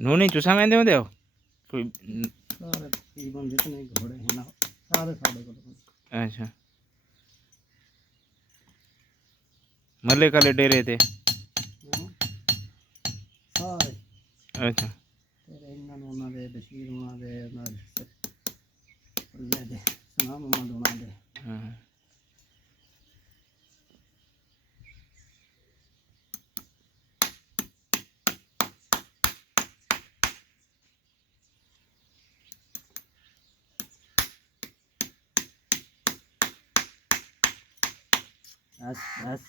नूनी चुसा में दे कोई सारे तकरीबन जितने घोड़े हैं ना सारे साढ़े को। अच्छा मल्ले काले डेरे थे सारे अच्छा तेरे इन्होंने दे बशीर दे ले दे सलाम मोहम्मद दे। हाँ बस बस